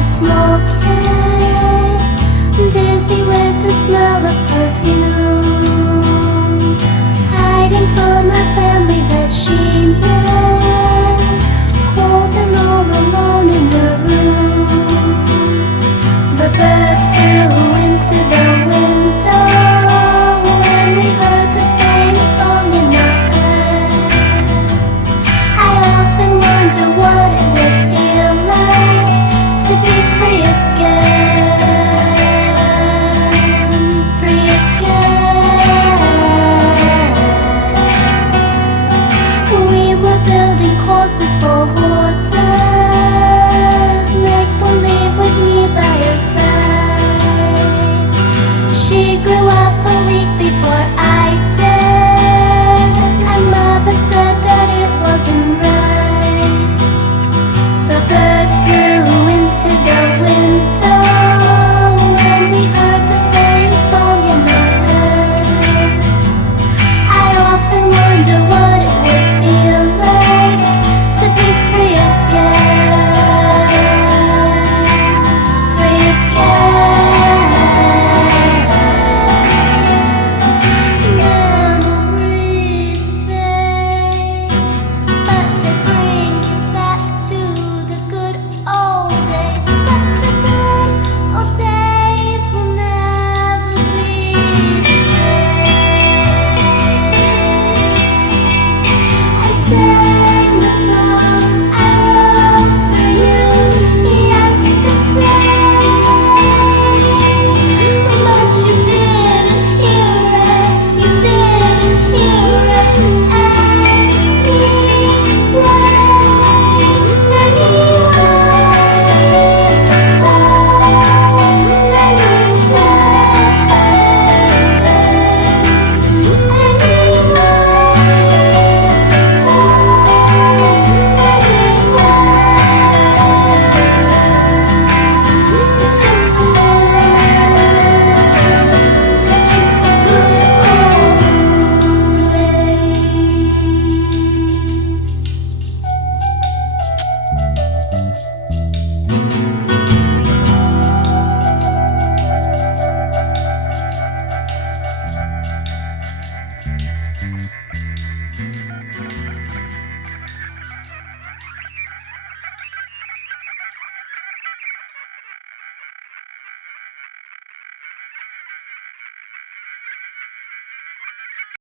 to smoking, dizzy with the smell of perfume, hiding from my family that she missed, cold and all alone in the room. The bird flew into the window when we heard the same song in our heads. I often wonder what it would feel like to be free again, free again. We were building courses for horses, make believe with me by her side. She grew up a week before I did, and mother said that it wasn't right. The bird flew into the window when we heard the same song in our heads. I often wonder what it would feel like to be free again, free again. Memories fade, but they bring you back to the good old days. But the good old days will never be the same. I said